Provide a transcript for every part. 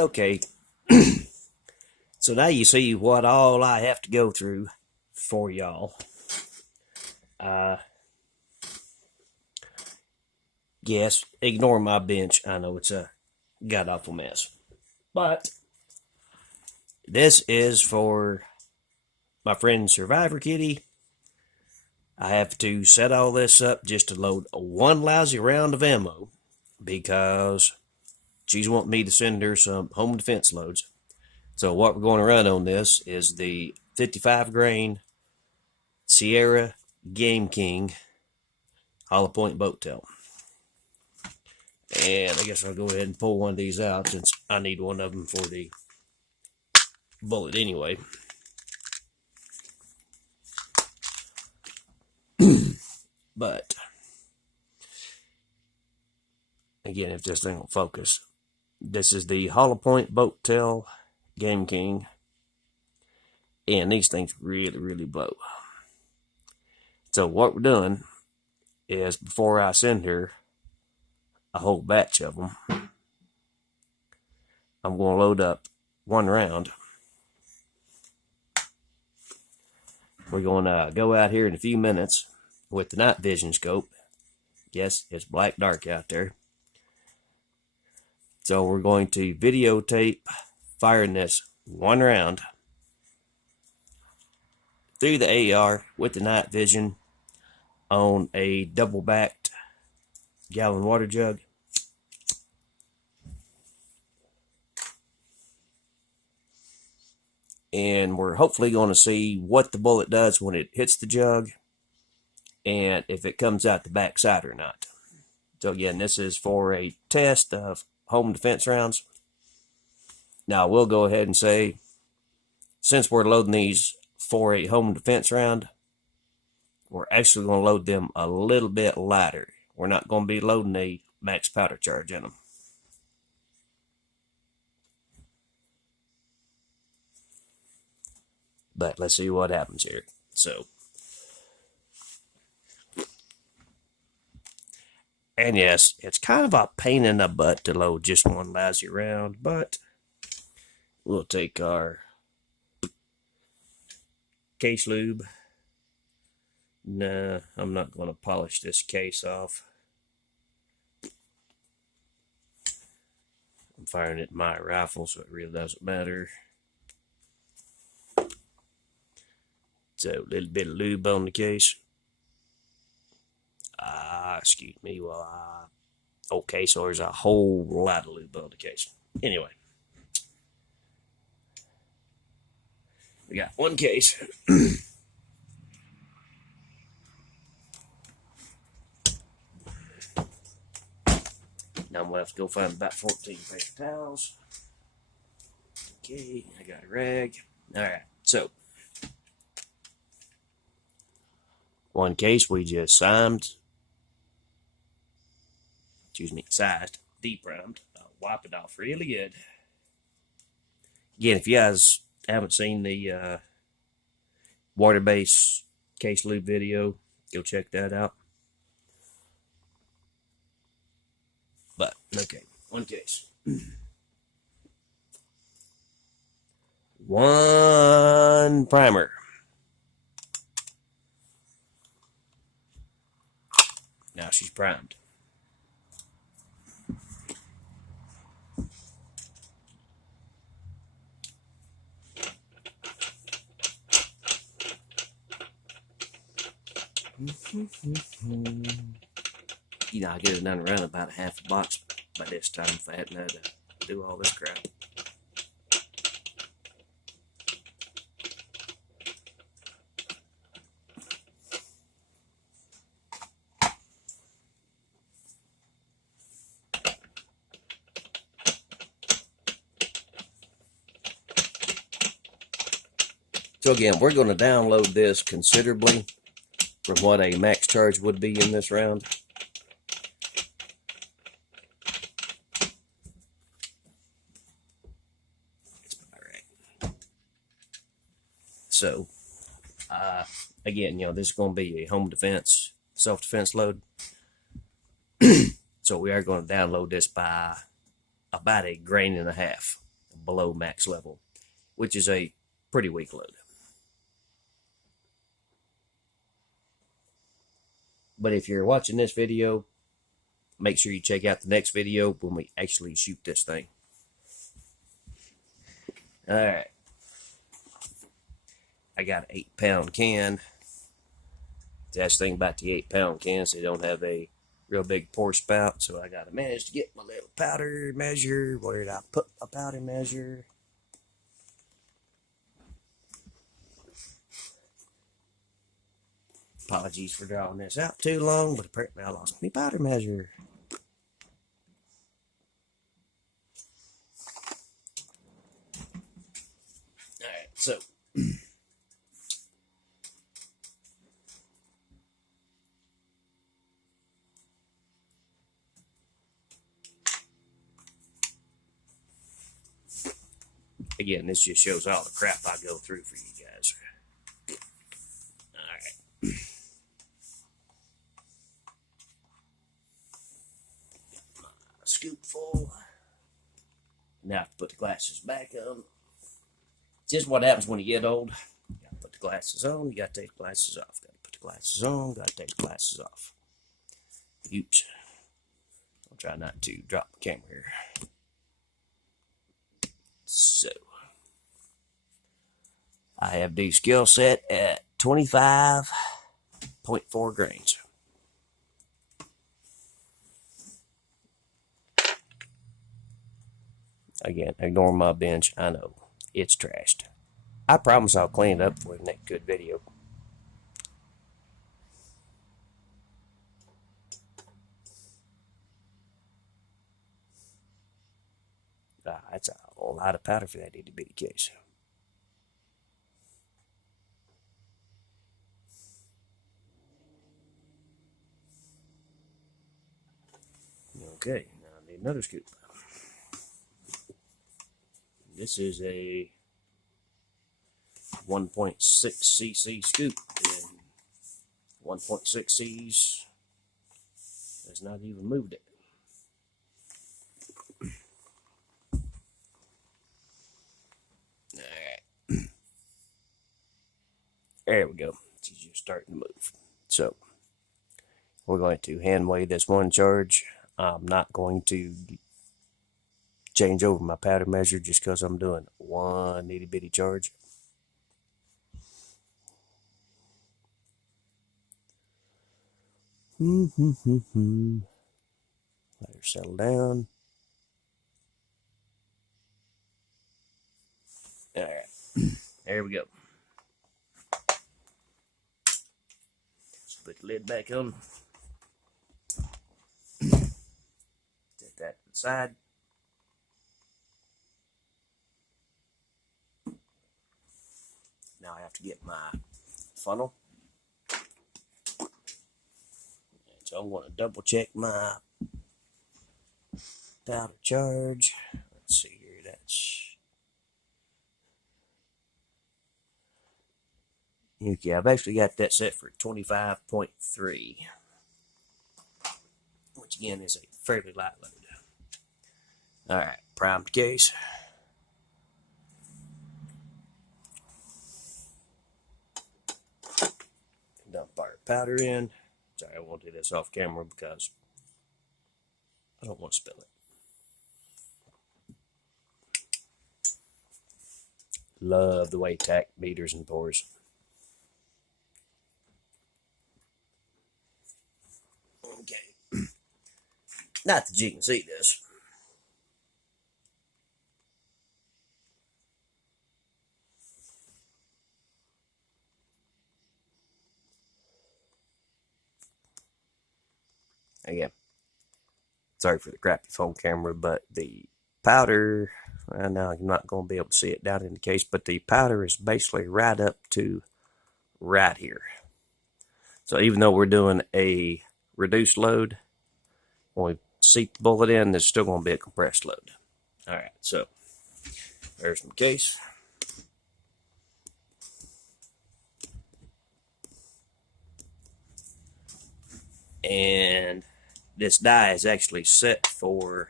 Okay, so now you see what all I have to go through for y'all. Yes, ignore my bench. I know it's a god awful mess. But this is for my friend Survivor Kitty. I have to set all this up just to load one lousy round of ammo because she's wanting me to send her some home defense loads. So what we're going to run on this is the 55 grain Sierra Game King Hollow Point Boat Tail. And I guess I'll go ahead and pull one of these out since I need one of them for the bullet anyway. But again, if this thing will focus, this is the Hollow Point Boat Tail Game King. And these things really blow. So what we're doing is before I send her a whole batch of them, I'm going to load up one round. We're going to go out here in a few minutes with the night vision scope. Yes, it's black dark out there. So we're going to videotape firing this one round through the AR with the night vision on a double-backed gallon water jug. And we're hopefully going to see what the bullet does when it hits the jug and if it comes out the backside or not. So again, this is for a test of home defense rounds. Now, we'll go ahead and say, since we're loading these for a home defense round, we're actually going to load them a little bit lighter. We're not going to be loading a max powder charge in them. But let's see what happens here. So, and yes, it's kind of a pain in the butt to load just one lousy round, but we'll take our case lube. Nah, I'm not going to polish this case off. I'm firing it in my rifle, so it really doesn't matter. So a little bit of lube on the case. Excuse me. Okay, so there's a whole lot of lube on the case. Anyway, we got one case. Now I'm going to have to go find about 14 paper towels. Okay, I got a rag. All right, so one case we just sized, deprimed, wipe it off really good. Again, if you guys haven't seen the water-based case lube video, go check that out. But, okay, one case. One primer. Now she's primed. You know, I get it done around about half a box by this time if I hadn't had to do all this crap. So again, we're going to download this considerably from what a max charge would be in this round. So, again, you know, this is going to be a home defense, self-defense load. So we are going to download this by about 1.5 grains. below max level, which is a pretty weak load. But if you're watching this video, make sure you check out the next video when we actually shoot this thing. Alright. I got an 8-pound can. That's the thing about the 8-pound cans, they don't have a real big pour spout, so I gotta manage to get my little powder measure. Where did I put my powder measure? Apologies for drawing this out too long, but apparently I lost my powder measure. Alright, so again, this just shows all the crap I go through for you guys. Alright. Scoop full. Now I have to put the glasses back on. Just what happens when you get old. You gotta put the glasses on, you gotta take the glasses off. Gotta put the glasses on, gotta take the glasses off. Oops. I'll try not to drop the camera here. So, I have the skill set at 25.4 grains. Again, ignore my bench. I know it's trashed. I promise I'll clean it up for the next good video. That's a lot of powder for that itty bitty case. Okay, now I need another scoop. This is a 1.6 cc scoop, and 1.6 C's has not even moved it. Alright. There we go. It's just starting to move. So, we're going to hand weigh this one charge. I'm not going to change over my powder measure just because I'm doing one itty bitty charge. Let her settle down. Alright, there we go. Put the lid back on. Take that to the side. Now I have to get my funnel. So I'm going to double check my powder charge. Let's see here, that's... Okay, I've actually got that set for 25.3. Which again is a fairly light load. Alright, primed case. Dump our powder in. Sorry, I won't do this off camera because I don't want to spill it. Love the way tack meters and pours. Okay. Not that you can see this. Again, sorry for the crappy phone camera, but the powder, I know you're not going to be able to see it down in the case, but the powder is basically right up to right here. So even though we're doing a reduced load, when we seat the bullet in, there's still going to be a compressed load. Alright, so there's my case. And this die is actually set for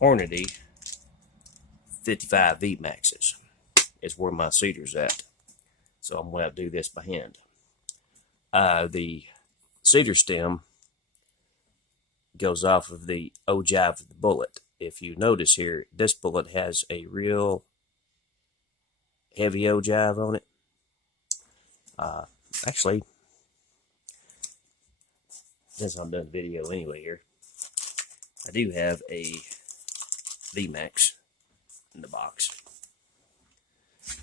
Hornady 55 VMAXs is where my seeder's at. So I'm going to do this by hand. The seeder stem goes off of the ogive of the bullet. If you notice here, this bullet has a real heavy ogive on it. Actually, since I'm done the video anyway here, I do have a VMAX in the box.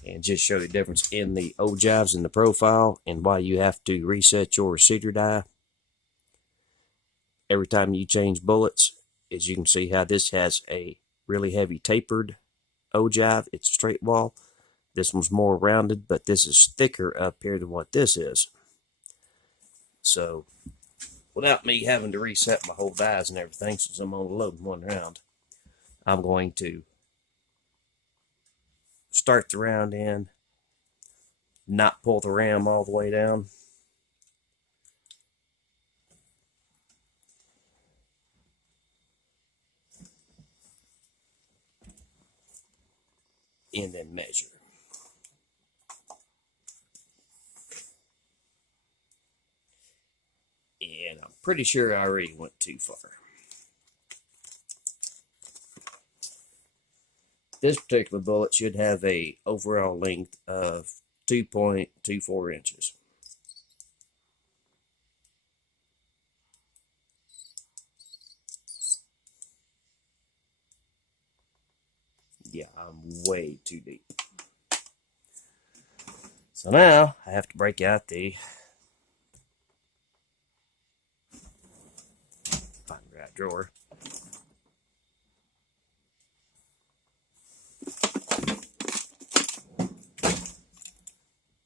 And just show the difference in the ogives in the profile and why you have to reset your seeder die every time you change bullets. As you can see how this has a really heavy tapered ogive. It's a straight wall. This one's more rounded, but this is thicker up here than what this is. So without me having to reset my whole dies and everything, since I'm only loading one round, I'm going to start the round in, not pull the ram all the way down. And then measure. And I'm pretty sure I already went too far. This particular bullet should have a overall length of 2.24 inches. Yeah, I'm way too deep. So now I have to break out the drawer.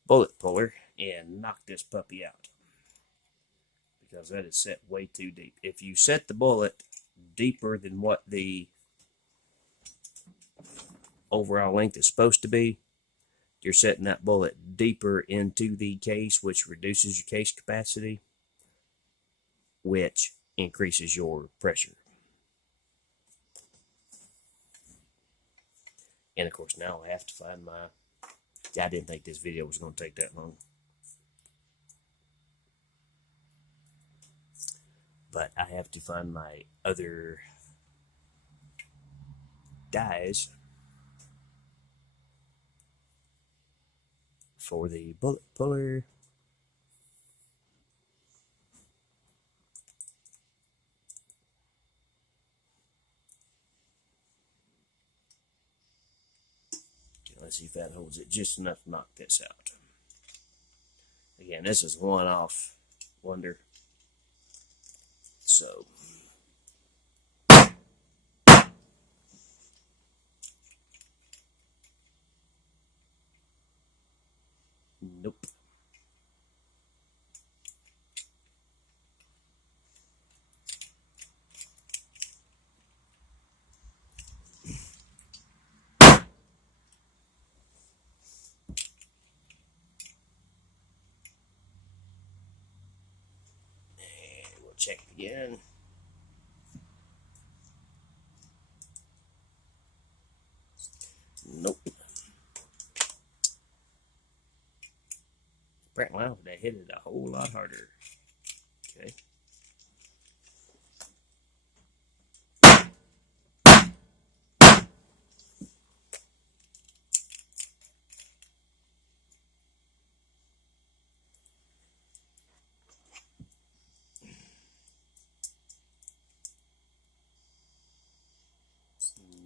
Bullet puller and knock this puppy out, because that is set way too deep. If you set the bullet deeper than what the overall length is supposed to be, you're setting that bullet deeper into the case, which reduces your case capacity, which increases your pressure. And of course, now I have to find my... I didn't think this video was going to take that long. But I have to find my other dies for the bullet puller. Let's see if that holds it just enough to knock this out. Again, this is one-off wonder. So, nope. Check it again. Nope. Apparently, they hit it a whole lot harder. Okay.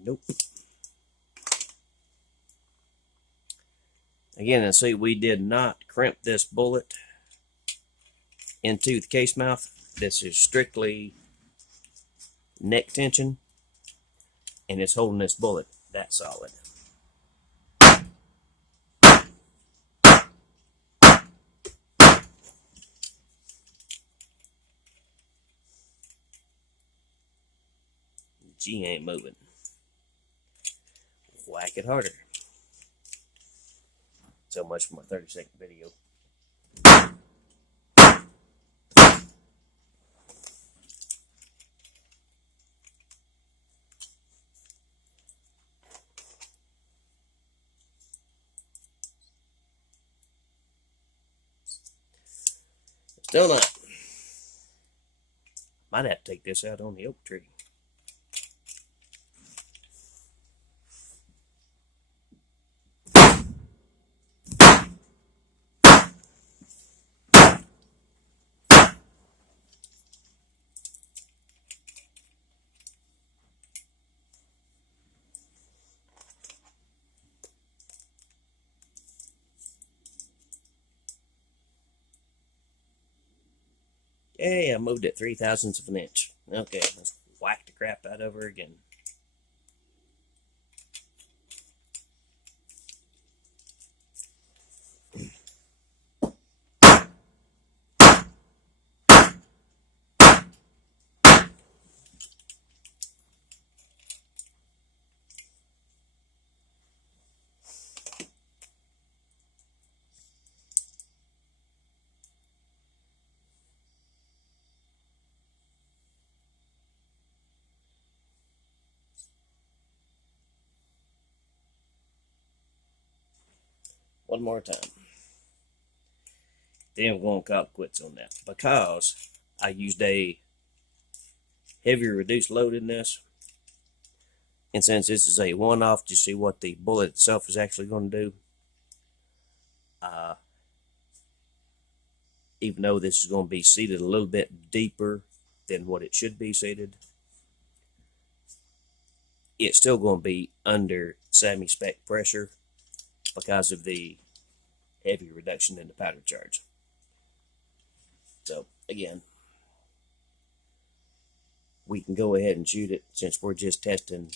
Nope. Again, and see, we did not crimp this bullet into the case mouth. This is strictly neck tension, and it's holding this bullet that solid. G ain't moving. Whack it harder. So much for my 30-second video. Still not. Might have to take this out on the oak tree. Hey, I moved it 3/1000ths of an inch. Okay, let's whack the crap out of her again. One more time. Then we're going to call it quits on that because I used a heavier reduced load in this. And since this is a one-off to see what the bullet itself is actually going to do, even though this is going to be seated a little bit deeper than what it should be seated, it's still going to be under semi-spec pressure because of the heavy reduction in the powder charge. So again, we can go ahead and shoot it since we're just testing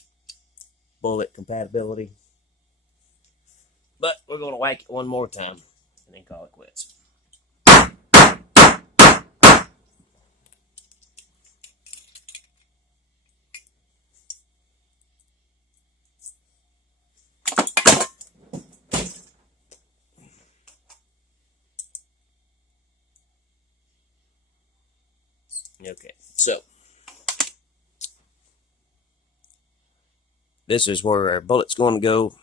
bullet compatibility. But we're going to whack it one more time and then call it quits. Okay, so this is where our bullet's going to go.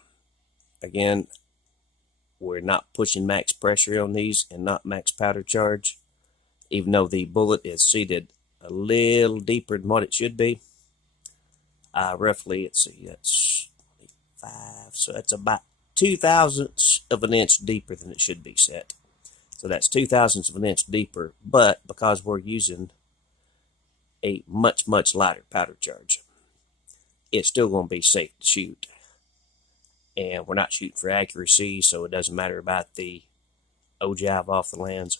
Again, we're not pushing max pressure on these and not max powder charge, even though the bullet is seated a little deeper than what it should be. Roughly, let's see, that's 5, so that's about 2/1000ths of an inch deeper than it should be set. So that's 2/1000ths of an inch deeper, but because we're using a much lighter powder charge, it's still going to be safe to shoot. And we're not shooting for accuracy, so it doesn't matter about the ogive off the lens.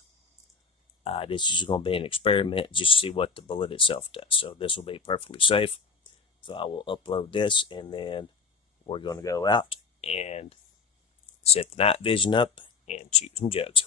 This is going to be an experiment just to see what the bullet itself does. So this will be perfectly safe. So I will upload this, and then we're going to go out and set the night vision up and shoot some jugs.